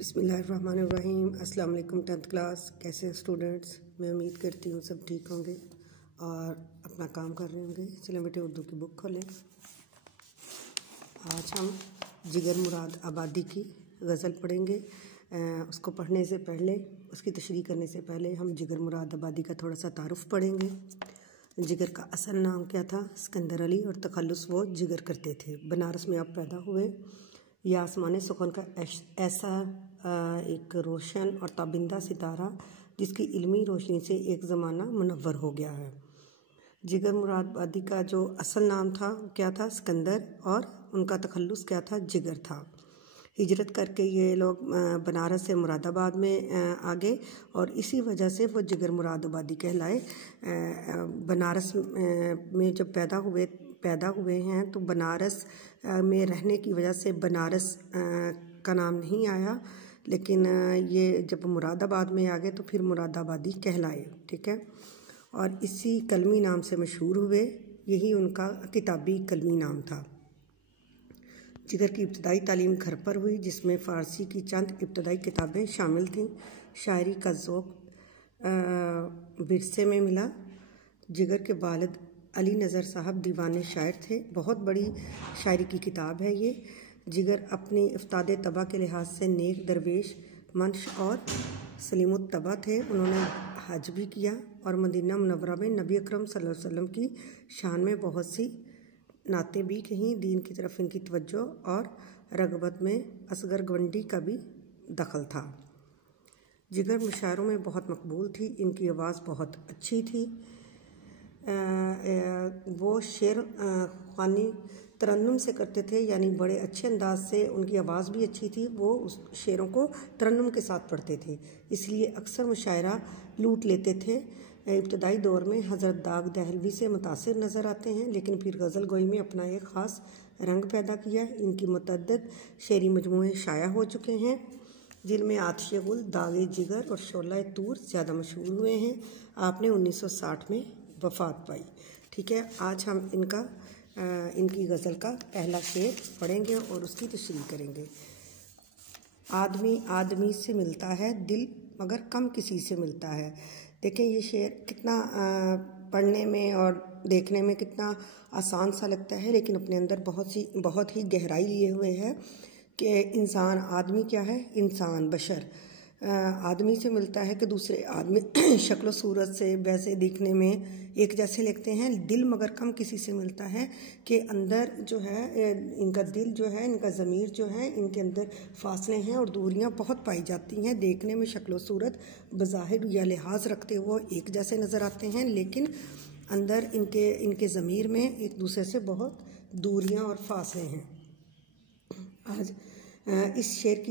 बिस्मिल्लाहिर्रहमानिर्रहीम। अस्सलाम वालेकुम 10th क्लास। कैसे हैं स्टूडेंट्स? मैं उम्मीद करती हूँ सब ठीक होंगे और अपना काम कर रहे होंगे। चलें बेटे उर्दू की बुक खोलें। आज हम जिगर मुराद आबादी की गज़ल पढ़ेंगे। उसको पढ़ने से पहले, उसकी तशरीह करने से पहले हम जिगर मुराद आबादी का थोड़ा सा तारुफ पढ़ेंगे। जिगर का असल नाम क्या था? सिकंदर अली, और तखल्लुस वो जिगर करते थे। बनारस में आप पैदा हुए। यह आसमान सुखन का ऐसा एक रोशन और ताबिंदा सितारा जिसकी इल्मी रोशनी से एक ज़माना मुनव्वर हो गया है। जिगर मुराद आबादी का जो असल नाम था क्या था? सिकंदर, और उनका तखल्लुस क्या था? जिगर था। हिजरत करके ये लोग बनारस से मुरादाबाद में आ गए और इसी वजह से वो जिगर मुराद आबादी कहलाए। बनारस में जब पैदा हुए हैं तो बनारस में रहने की वजह से बनारस का नाम नहीं आया, लेकिन ये जब मुरादाबाद में आ गए तो फिर मुरादाबादी कहलाए। ठीक है, और इसी कलमी नाम से मशहूर हुए। यही उनका किताबी कलमी नाम था। जिगर की इब्तदाई तालीम घर पर हुई, जिसमें फ़ारसी की चंद इब्तदाई किताबें शामिल थीं। शायरी का ज़ौक़ विरसे में मिला। जिगर के वालिद अली नज़र साहब दीवाने शायर थे। बहुत बड़ी शायरी की किताब है ये। जिगर अपनी इफ्ताद तबा के लिहाज से नेक, दरवेश, मंश और सलीमुत तबा थे। उन्होंने हज भी किया और मदीना मुनव्वरा में नबी अकरम सल्लल्लाहु अलैहि वसल्लम की शान में बहुत सी नाते भी कहीं। दीन की तरफ इनकी तवज्जो और रगबत में असगर गवंडी का भी दखल था। जिगर मुशायरों में बहुत मकबूल थी। इनकी आवाज़ बहुत अच्छी थी। वो शेर ख़वानी तरन्नुम से करते थे, यानी बड़े अच्छे अंदाज से। उनकी आवाज़ भी अच्छी थी। वो उस शेरों को तरन्नुम के साथ पढ़ते थे, इसलिए अक्सर मुशायरा लूट लेते थे। इब्तदाई दौर में हज़रत दाग दहलवी से मुतासिर नज़र आते हैं, लेकिन फिर गज़ल गोई में अपना एक ख़ास रंग पैदा किया। इनकी मुतअद्दिद शेरी मजमूए शाया हो चुके हैं, जिनमें आतिश गुल, दागे जिगर और शोला तूर ज़्यादा मशहूर हुए हैं। आपने 1960 में वफ़ात पाई। ठीक है, आज हम इनकी गज़ल का पहला शेर पढ़ेंगे और उसकी तशरीह करेंगे। आदमी आदमी से मिलता है दिल, मगर कम किसी से मिलता है। देखें ये शेर कितना पढ़ने में और देखने में कितना आसान सा लगता है, लेकिन अपने अंदर बहुत ही गहराई लिए हुए है कि इंसान, आदमी क्या है? इंसान, बशर आदमी से मिलता है कि दूसरे आदमी शक्ल सूरत से वैसे दिखने में एक जैसे लगते हैं। दिल मगर कम किसी से मिलता है कि अंदर जो है इनका दिल जो है, इनका ज़मीर जो है, इनके अंदर फासले हैं और दूरियां बहुत पाई जाती हैं। देखने में शक्ल सूरत बज़ाहिर या लिहाज रखते हुए एक जैसे नज़र आते हैं, लेकिन अंदर इनके ज़मीर में एक दूसरे से बहुत दूरियां और फासले हैं। आज इस शेर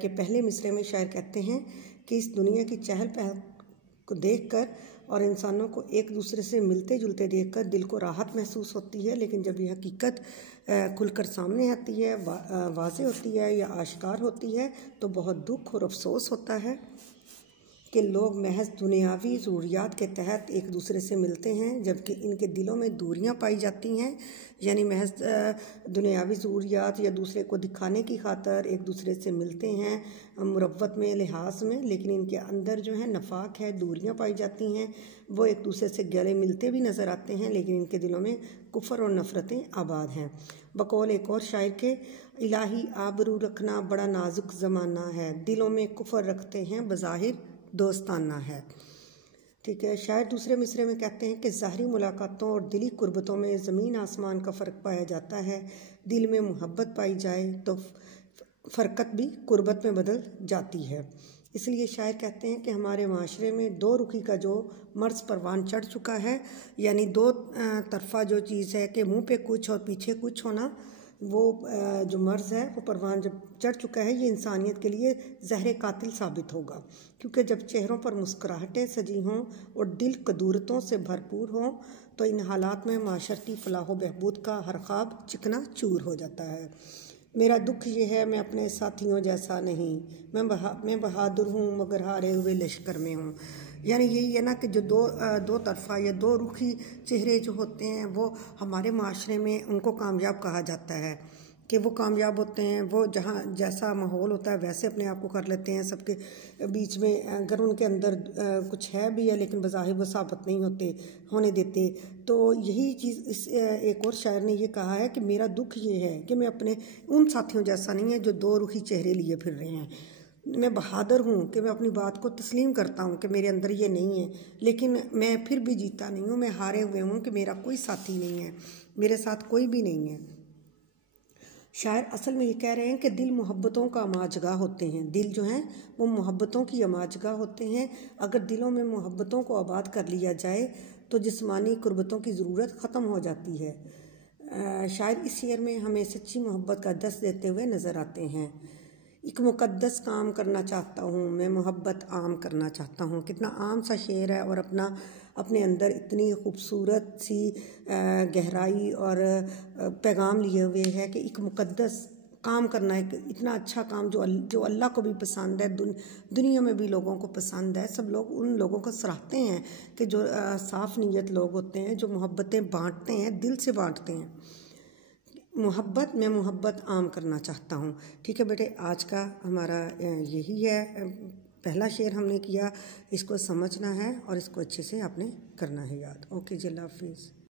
के पहले मिसरे में शायर कहते हैं कि इस दुनिया की चहल पहल को देखकर और इंसानों को एक दूसरे से मिलते जुलते देखकर दिल को राहत महसूस होती है, लेकिन जब यह हकीकत खुलकर सामने आती है, वाज़ेह होती है या आश्कार होती है, तो बहुत दुख और अफसोस होता है कि लोग महज दुनियावी ज़रूरियात के तहत एक दूसरे से मिलते हैं, जबकि इनके दिलों में दूरियां पाई जाती हैं। यानी महज दुनियावी ज़रूरियात या दूसरे को दिखाने की खातर एक दूसरे से मिलते हैं मुरव्वत में, लिहाज में, लेकिन इनके अंदर जो है नफाक है, दूरियां पाई जाती हैं। वो एक दूसरे से गले मिलते भी नज़र आते हैं, लेकिन इनके दिलों में कुफर और नफ़रतें आबाद हैं। बकौल एक और शायर के, इलाही आबरू रखना बड़ा नाजुक ज़माना है, दिलों में कुफर रखते हैं बज़ाहिर दोस्ताना है। ठीक है, शायर दूसरे मिसरे में कहते हैं कि ज़ाहरी मुलाकातों और दिली कुर्बतों में ज़मीन आसमान का फ़र्क पाया जाता है। दिल में मोहब्बत पाई जाए तो फ़रकत भी कुर्बत में बदल जाती है। इसलिए शायर कहते हैं कि हमारे माशरे में दो रुखी का जो मर्ज़ परवान चढ़ चुका है, यानी दो तरफ़ा जो चीज़ है कि मुँह पे कुछ और पीछे कुछ होना, वो जो मर्ज़ है वो परवान जब चढ़ चुका है, ये इंसानियत के लिए ज़हर कातिल साबित होगा। क्योंकि जब चेहरों पर मुस्कुराहटें सजी हों और दिल कदूरतों से भरपूर हों, तो इन हालात में माशरती फलाह बहबूद का हर ख्वाब चिकना चूर हो जाता है। मेरा दुख ये है मैं अपने साथियों जैसा नहीं, मैं बहादुर हूँ मगर हारे हुए लश्कर में हूँ। यानी यही है ना कि जो दो तरफ़ा या दो रुखी चेहरे जो होते हैं वो हमारे माशरे में उनको कामयाब कहा जाता है। कि वो कामयाब होते हैं, वो जहाँ जैसा माहौल होता है वैसे अपने आप को कर लेते हैं सबके बीच में। अगर उनके अंदर कुछ है भी है लेकिन बज़ाहिर वो साबित नहीं होने देते। तो यही चीज़ इस एक और शायर ने ये कहा है कि मेरा दुख ये है कि मैं अपने उन साथियों जैसा नहीं है जो दो रुखी चेहरे लिए फिर रहे हैं। मैं बहादुर हूँ कि मैं अपनी बात को तस्लीम करता हूँ कि मेरे अंदर ये नहीं है, लेकिन मैं फिर भी जीता नहीं हूँ। मैं हारे हुए हूँ कि मेरा कोई साथी नहीं है, मेरे साथ कोई भी नहीं है। शायर असल में ये कह रहे हैं कि दिल मोहब्बतों का अमाजगाह होते हैं। दिल जो हैं वो मोहब्बतों की अमाजगाह होते हैं। अगर दिलों में मोहब्बतों को आबाद कर लिया जाए तो जिस्मानी कुर्बतों की ज़रूरत ख़त्म हो जाती है। शायर इस शेर में हमें सच्ची मोहब्बत का दर्स देते हुए नज़र आते हैं। एक मुक़द्दस काम करना चाहता हूँ मैं, मोहब्बत आम करना चाहता हूँ। कितना आम सा शेर है और अपने अंदर इतनी खूबसूरत सी गहराई और पैगाम लिए हुए है कि एक मुक़द्दस काम करना है, इतना अच्छा काम जो अल्लाह को भी पसंद है, दुनिया में भी लोगों को पसंद है। सब लोग उन लोगों को सराहते हैं कि जो साफ़ नीयत लोग होते हैं, जो मोहब्बतें बांटते हैं, दिल से बांटते हैं। मैं मोहब्बत आम करना चाहता हूँ। ठीक है बेटे, आज का हमारा यही है, पहला शेर हमने किया। इसको समझना है और इसको अच्छे से आपने करना है याद। ओके जी, अल्लाह हाफिज़।